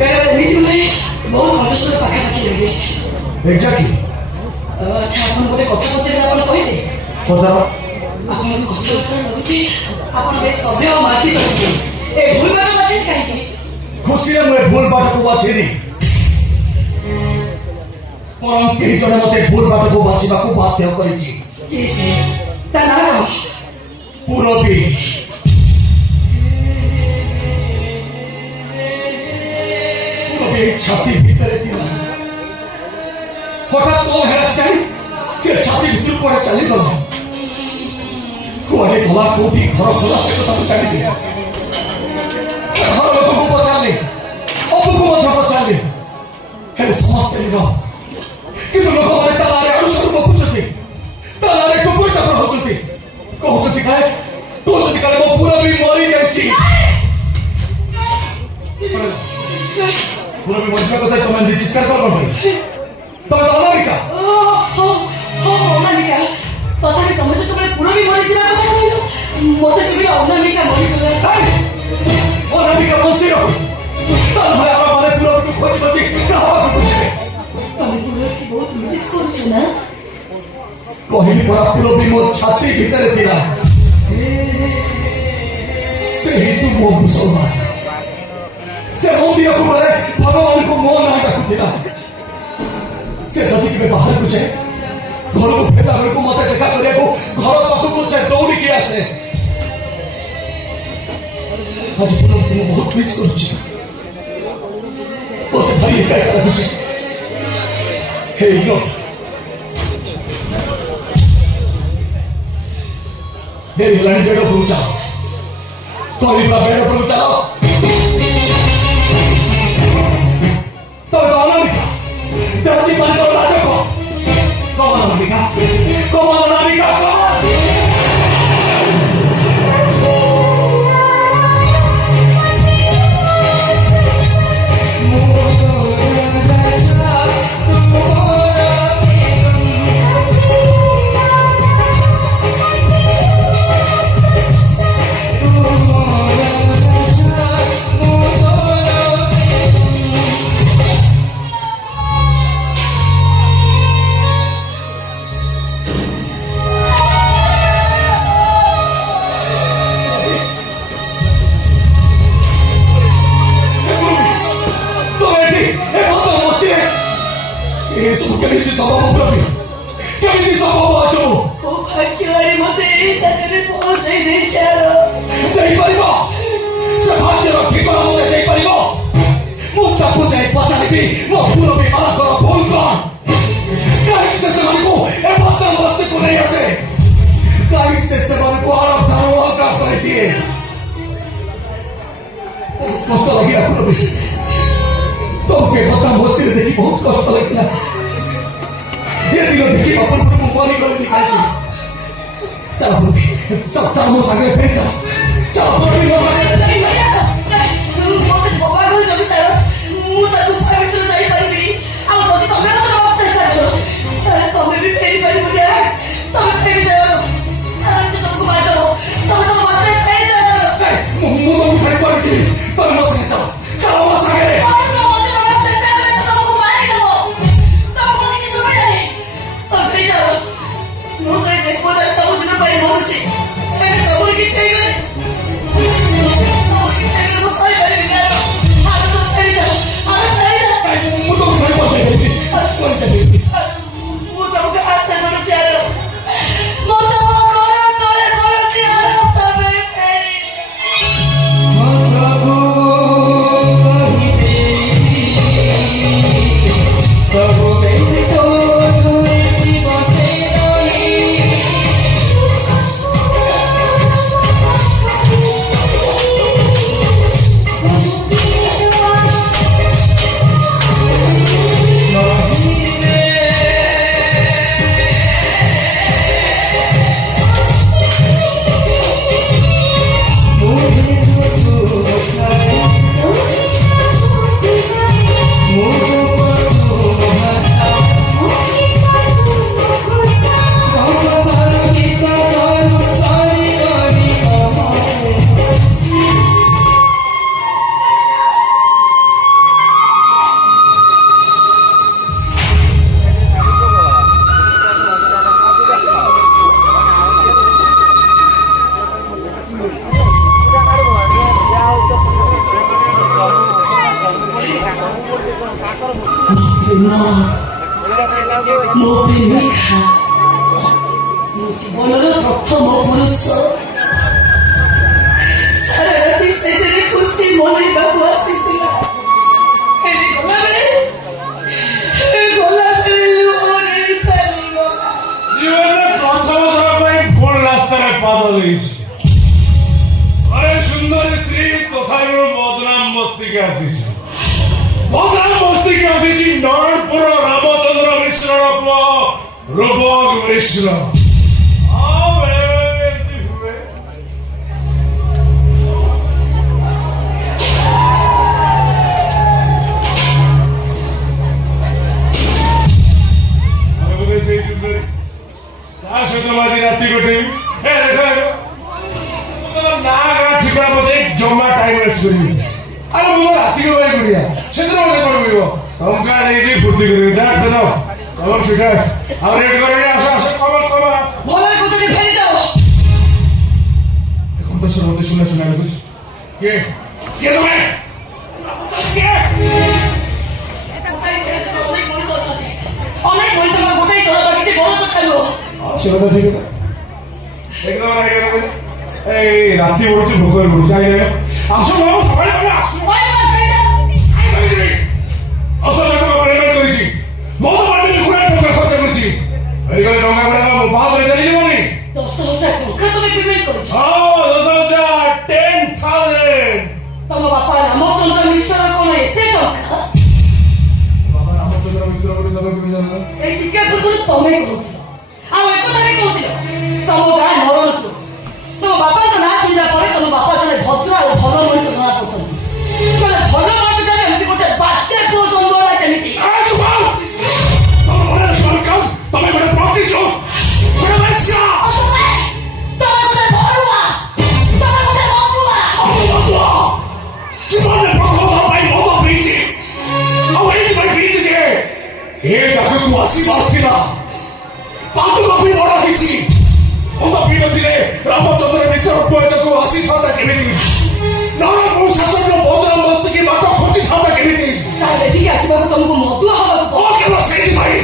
बेले मीटिंग में बहुत मजस्टर पाखापाखि लगे एग्जैक्टली अच्छा आपन गोटे कथा पचारे आपन कहले पचार आपन कथा लगुची आपन बे सभ्य माची करके ए भूल बात माची काहे खुशी रे मैं भूल बाट को बाछिनी परम के जने मते भूल बाट को बाछिबा को बाध्य करिछि केसे ता नाम पूरबी छाती भीतर हठात कौन है से छाती भीतर पड़े चली गल कुआरे गला कोठी घर खोला से कथा पचारि दिया घर लोक को पचारले अबु को मध्य पचारले हे समस्त निरो किंतु लोक माने तालारे अनुसर को पुछते तालारे को कोटा पर होचते कहते काहे तो जति काले वो पूरा भी मरी जाछि पूरा भी मंच को तुम चित्कार कर तुम अनामिका अनामिका तथा तुम जो तुम पूरा भी मरी जा मत से अनामिका मरी गला अनामिका बंची रहो तब भाई आप माने पूरा को खोज खोजी कहां खोजबे तुम पूरा की बहुत मिस करछ ना कहिली पूरा पूरा भी मो छाती भीतर थिला से ही तू मो मुसलमान से मोदिया को मारे भगवान को मोह ना रखुथिला से जति के बाहर को जाए घर को फेटा घर को मत देखा करे को घर पाखु को जाए दौड़ी के आसे आज तुम बहुत मिस करछ बहुत भाई काय करा कुछ हे यो मेरी लाइन बेड़ो पर जाओ कोई बड़ा बेड़ो पर जाओ तो अनामिका दर्जी मन को राजा को कौन अनामिका केमिति संभव प्रभु केमिति संभव आजो ओ भाग्यवानी मते ए जागे पहुंचाई दे छारो देई परिबो से भाग्य रो ठिकाना मते देई परिबो मुक्ता पूजाई पचारिबी मो पूरा भी माला करो भूल कर काहे से समान को ए बदनाम बस्ती को नहीं आसे काहे से समान को आरो धारो का कर दिए कष्ट लगी प्रभु तो के बदनाम बस्ती देखी बहुत कष्ट लगी ये दिलो देखी अपन को मोनी को निकाल चलो चल चल मो संगे फिर चल चल मोनी को नहीं भैया तू मत बाबा को जब तारा मु त तू प्राइवेट तो जाई पाइबी आ मत तमे तो मत चलो तमे भी फेरी पाइबी बुढ़िया तमे फेरी जाओ आज तुमको मार दो तमे तो मत फेरी जाओ मु फेरी पाइबी तमे मो संगे चलो चलो मो संगे देखो सब दिन पर बहुत है सब की चाहिए ମୋ ପ୍ରେମିକା ମୋ ଜୀବନର ପ୍ରଥମ ପୁରୁଷ ସାରା ରାତି ସେଥିରେ ଖୁସି ମନେଇବାକୁ ଆସିଥିଲା। ହେଲେ ଗଲାବେଳେ ଲୁହରେ ଚାଲିଗଲା। ଜୀବନରେ ପ୍ରଥମ ଥର ପାଇଁ ଭୁଲ ରାସ୍ତାରେ ପାଦ ଦେଇଛି। ଘରେ ସୁନ୍ଦରୀ ସ୍ତ୍ରୀ ତଥାପି ବଦନାମ ମସ୍ତିକି ଆସିଛି। ବଦନାମ ମସ୍ତିକି ଆସିଛି ନରଣପୁର ରାମଚନ୍ଦ୍ର ମିଶ୍ରର ପୁଅ ରୂପକ ମିଶ୍ର। ଏମିତି ହୁଏ। ସେଇ ସୁନ୍ଦରୀ ତା ସହିତ ଆଜି ରାତି କଟେଇବି। ନା ଠିକଣା ପଚାରି ଜମା ଟାଇମ ୱେଷ୍ଟ କରିବି। ଆରେ ମୁଁ ରାତିକ ପାଇଁ କରିବା ସେଥିରେ ମନେ କଣ ମିଳିବ? ଟଙ୍କା ଦେଇକି ଫୁର୍ତ୍ତି କରିବି। ତମର ସେଟା ଆଉ ରେଟ୍ କରିବି। ଆସ ଆସ କମର କମର ଭଲରେ କହୁଛନ୍ତି ଫେରିଯାଅ। ଦେଖନ୍ତୁ ସର ମତେ ଶୁଣା ଶୁଣା ଲାଗୁଛି। କିଏ କିଏ ତମେ? କିଏ? ଅନେକ ମଣିଷ ଗୋଟାଇ ଚଳ କିଛି ବଡ କଥା ନୁହଁ। ସେଟା ଠିକ କଥା। একদম এই রাত্রি বলছি ভোকের বলছি আসো বাবু সবাই বলে আসো আসলে পেমেন্ট করেছি মত পার্টি ঘুরে টাকা খরচ করেছি এইগুলো টাকা করে বাদ হয়ে যাবে জীবনে 10,000 ଟଙ୍କା ତମେ ପେମେଣ୍ଟ କରିଛ। 10,000 ତମ ବାପା ରାମଚନ୍ଦ୍ର ମିଶ୍ର କଣ ଏତେ ଟଙ୍କା? ବାବା ରାମଚନ୍ଦ୍ର ମିଶ୍ର ବୋଲି ତମେ କେମିତି ଜାଣିଲ? ଏଇ ଟିକେ ପୂର୍ବରୁ ତମେ କହୁଥିଲ ଆଉ ଏକଥା ବି କହୁଥିଲ ତମ ଗାଁ ନରଣପୁର। ତମ ବାପାଙ୍କ ନାଁ ଶୁଣିଲା ପରେ ତମ ବାପା ଜଣେ ଭଦ୍ର ଆଉ ଭଲ ମଣିଷ ଜଣା ପଡୁଛନ୍ତି। ଭଲ ମଣିଷ ଜଣେ ଏମିତି ଗୋଟେ ବାଚ୍ଚା ପୁଅ ଜନ୍ମ ହେଲା କେମିତି? ତମେ ଗୋଟେ ପ୍ରତିଶ ଗୋଟେ ବେଶ୍ୟା। ତମେ ଗୋଟେ ଭରୁଆ, ତମେ ଗୋଟେ ମଦୁଆ। ଜୀବନରେ ପ୍ରଥମ ପାଇଁ ମଦ ପିଇଛି ଆଉ ଏଇଥିପାଇଁ ପିଇଛି ଯେ ଏ ଜାଗାକୁ ଆସିବାର ଥିଲା। ପାଦୁକ ବି ବଡ ହେଇଛି। ମଦ ପିଇ ନଥିଲେ ରାମଚନ୍ଦ୍ର ମିଶ୍ର ପୁଅକୁ ଆସିଥାନ୍ତା କେମିତି? ନରପୁର ଶାସନର ବଦନାମ ମସ୍ତିକି ବାଟ ଖୋଜିଥାନ୍ତା କେମିତି? ତାହେଲେ ଏଠିକି ଆସିବାକୁ ତମକୁ ମଦୁଆ ହବାକୁ କେବଳ ସେଇଥିପାଇଁ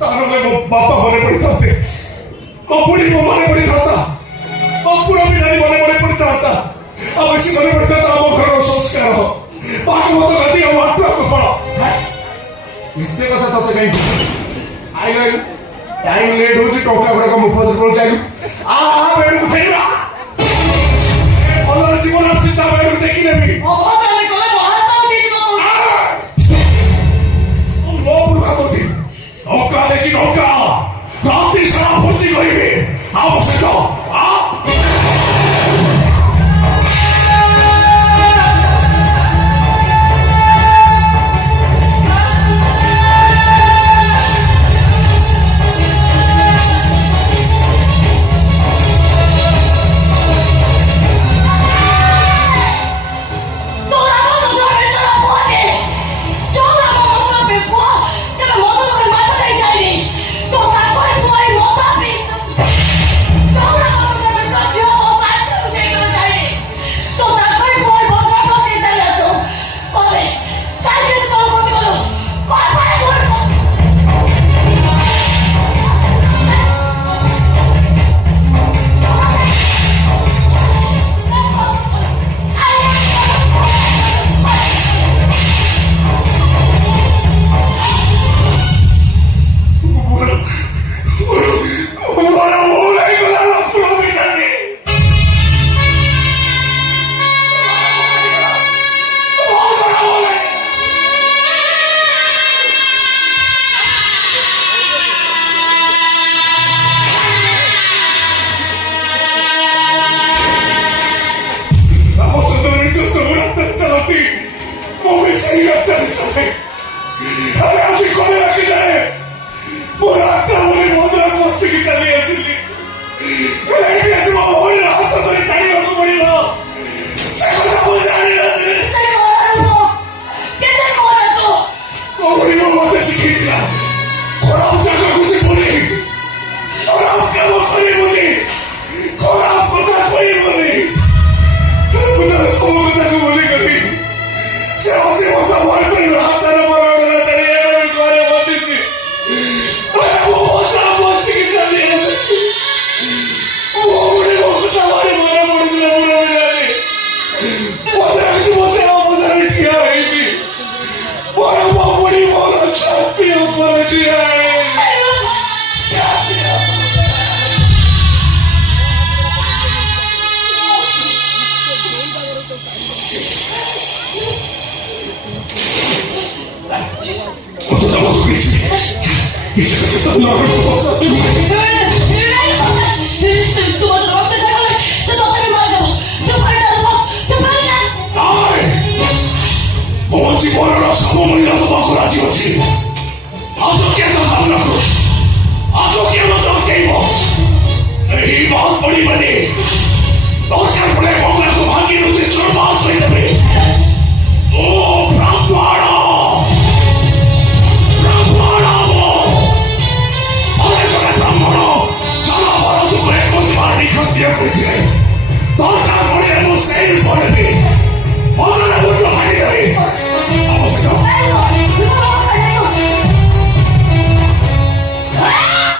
ତାହେଲେ ମୋ ବାପା ମନେ ପଡିଥାନ୍ତେ, ମୋ ପୁଣି ମୋ ମନେ ପଡିଥାନ୍ତା, ମୋ ପୁରା ପିଲାଟି ମନେ ପଡିଥାନ୍ତା। ଆଉ ବେଶୀ ମନେ ପଡିଥାନ୍ତା ଆମ ଘରର ସଂସ୍କାର ଭାଗବତ ଗାଦି ଆଉ ଆତ୍ମା ଗୋପାଳ। ଏତେ କଥା ତତେ କାହିଁକି ଆଇଲାଣି? ଟାଇମ ଲେଟ୍ ହଉଛି। ଟଙ୍କା ଗୁଡାକ ମୁଖପତ୍ର ଚାଲୁ ବେଳକୁ ଫେରିବା। ଭଲରେ ଜୀବନ ଚିନ୍ତା ବେଳକୁ ଦେଖି ନେବି। ଅଭଦ୍ରାମି କଲେ ମହାତ୍ମା ଉଠିଯିବ। ମୋ ପୁରୁଖା କୋଠି ଟଙ୍କା ଦେଖି ଟଙ୍କା ରାତି ସାରା ଭର୍ତ୍ତି କରିବେ ଆବଶ୍ୟକ। আসি করে রাখি যায় ମୋ ରାସ୍ତା ଭଳି ମଧୁର ମସ୍ତିକି ଚାଲି ଆସିଲି। ହାତ ଧରି ଟାଣିବାକୁ ପଡିବ ସେ କଥା ମୁଁ ଜାଣିନଥିଲି। ମତେ ଶିଖେଇଥିଲା ଖରାପ ଜାଗାକୁ ଯିବୁନି, ଖରାପ କାମ କରିବୁନି, ଖରାପ କଥା କହିବୁନି। ମୁଁ ତାର ସବୁ କଥାକୁ ଭୁଲି ଗଲି। ସେ ବସି ମତେ ଭୟ କରିବ ହାତରେ ମୋର কিসের কাছে তো নরক তোমার রক্ত থাকলে সে তোমাকে মারা দেবো তাই আমার জীবনের সমমূল্য তোমাকে রাজি হচ্ছি আজও কেন ভাবনা করো আজও কেন তোমাকেই এই মত পরিমাণে দরকার পড়ে বাংলাকে ভাঙিয়ে উঠে চরমাত হয়ে যাবে ও ব্রাহ্মণ ব্রাহ্মণ সারা ভারত করে প্রতিবার নিঃসন্দেহ করেছিলেন দরকার পড়ে এমন সেই পড়বে